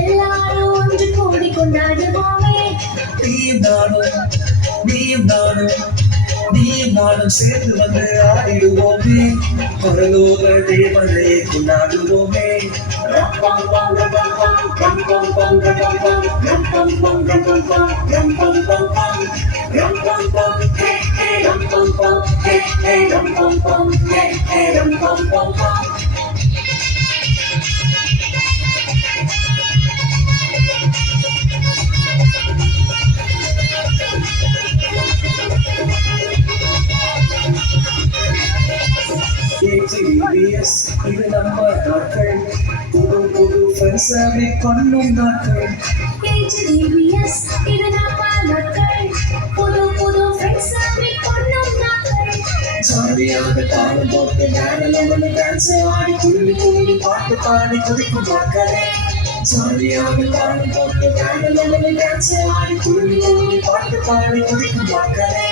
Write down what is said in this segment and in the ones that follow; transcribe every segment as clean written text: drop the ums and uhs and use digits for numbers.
எல்லாரும் ஒன்று கூடி கொண்டாடுவோமே. நீயும் நானும் சேர்ந்து வந்து ஆடிடுவோமே. பரலோக தேவனை கொண்டாடுவோமே. KGBS இது நம்ம நாட்கள், புது புது ஃப்ரெண்ட்ஸை மீட் பண்ணும் நாட்கள். KGBS இது நம்ம நாட்கள், புது புது ஃப்ரெண்ட்ஸை மீட் பண்ணும் நாட்கள். ஜாலியாக தாளம் போட்டு மேடலவனு டான்ஸ் ஆடி துள்ளி துள்ளி பாட்டு பாடி குதிக்கும் நாட்களே. ஜாலியாக தாளம் போட்டு மேடலவனு டான்ஸ் ஆடி துள்ளி துள்ளி பாட்டு பாடி குதிக்கும் நாட்களே.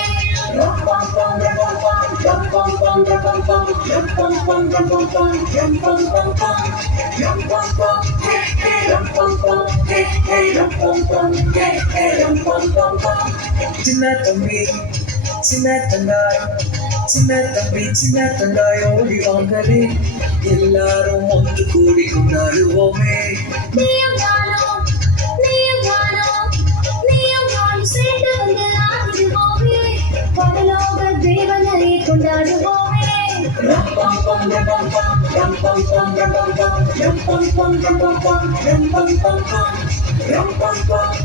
சின்ன தம்பி சின்ன தங்காய், சின்ன தம்பி சின்ன தங்காய் ஓடி வாங்கலே. எல்லாரும் ஒன்று கூடி கொண்டாடுவோமே. நீயும் நானும் சேர்ந்து வந்து ஆடிடுவோமே. பரலோக தேவனை கொண்டாடுவோமே. Ram pam pam